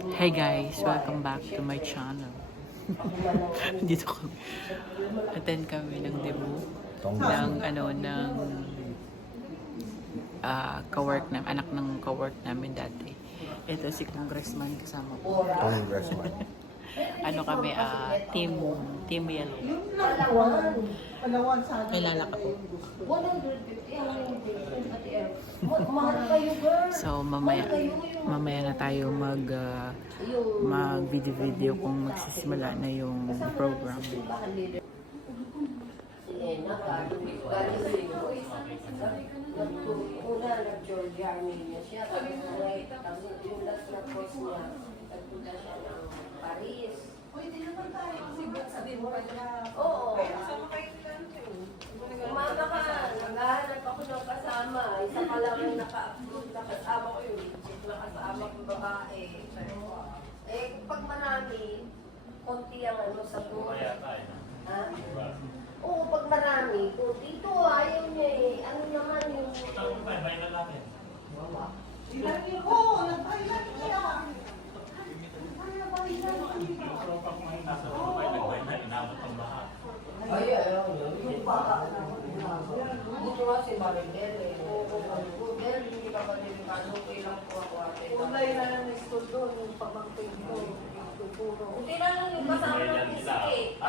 Hey guys, welcome back to my channel. Dito kami. Attend kami ng debut ng ka-work na anak ng ka-work namin dati. Ito si Congressman kasama ko. Congressman. Kami team yellow. Palawan sa akin. Kilala ka po. 150 ang mahal kayo, girl. So mamaya na tayo mag-video kung magsisimula na yung program. Una, nag-Georgia, Armenia siya. Tapos yung last na course niya, nagpunta siya ng Paris. Hindi naman tayo kasi sabihin mo pa niya. Oo. Kasama kayo nila. Umama ka, naghahanap ako ng kasama. Isa pa lang yung naka-upload na kasama ko yung legit na kasama kong babae. Pag marami, konti ang sa tour. Ha? Oo, pag marami, konti. Ito, ayaw niya eh. Ano naman yung... Oo, nagbayad niya. Ay, ayaw niya. Yung baka na. Dito nga si Marinel eh. Marinel, hindi ka pa delikado. Kailang po ako ate. Ulay na lang ng school doon, yung pamangkin ko. Tuturo. Hindi na lang yung kasama ng bisik.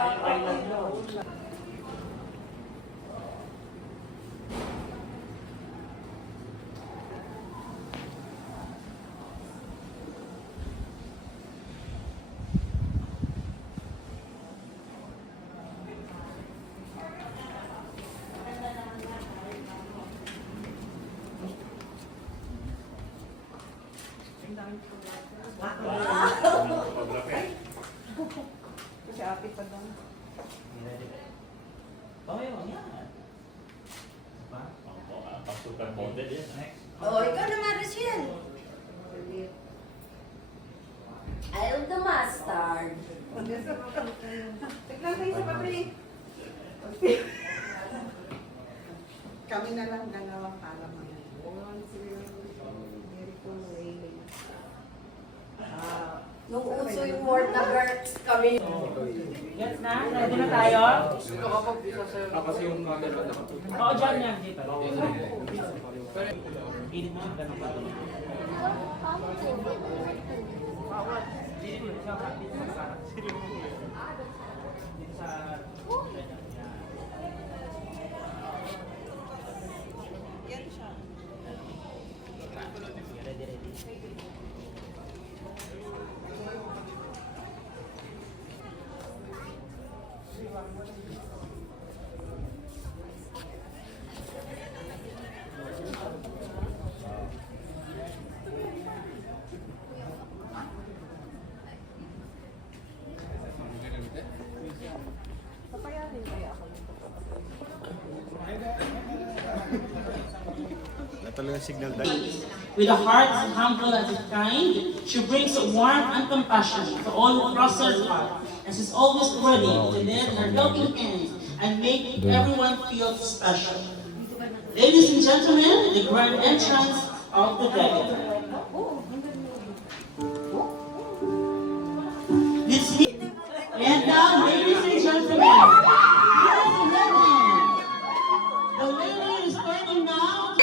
Kasi ate pa doon. Oh, ikaw naman, Rachel. I'll the mustard. Tignan kayo sa papri. Kami na lang dalawa para mag-on sila. Miracle Wailing. Nung uso yung word na Gertz kami. Yes na? Ready na tayo? Kasi yung camera na kapag. Oo, dyan yan. Dito. Init mo, ganun pa. Papayanin kaya ako nito. Talagang signal dahil. With a heart as humble as kind, she brings warmth and compassion to all who cross her path, and she's always ready to lend her helping hand and make everyone feel special. Ladies and gentlemen, the grand entrance of the day. And now, ladies and gentlemen, here's the lady. The lady is standing now.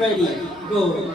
ready, go.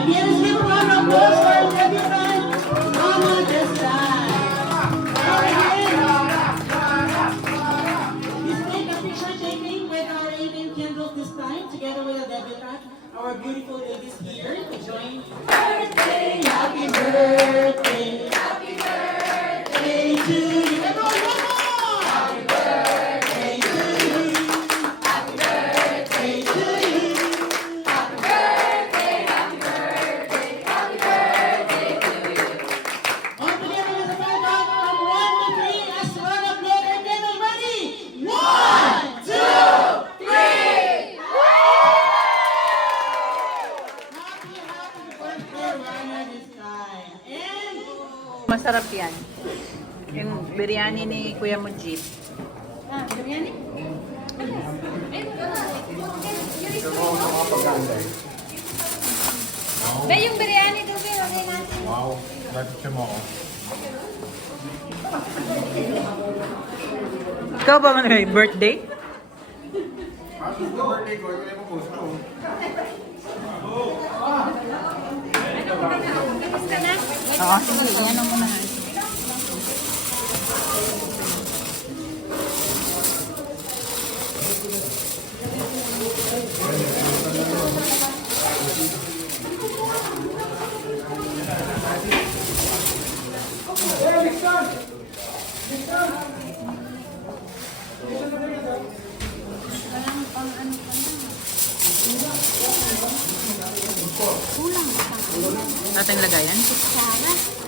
Again, let's give a round of applause for our debutant, Mama Desai. Please take a picture taking with our 18 candles this time, together with the debutant, our beautiful ladies here to join. Birthday, happy birthday, happy birthday to you. Everyone, one more. Happy birthday to you. Happy birthday to you. All together with the countdown from 1 to 3. Let's run up blow their candles. Ready? 1, 2, 3. Happy birthday, Rana Desai. And Masarap yan. Yung biryani ni Kuya Mujib. Ba, yung biryani doon, okay natin. Wow, bakit siya mo ako? Ikaw ba man may birthday? Happy birthday ko, yung mo post ko. Oo, sige. Yan ang muna. Ating lagayan. Sarap.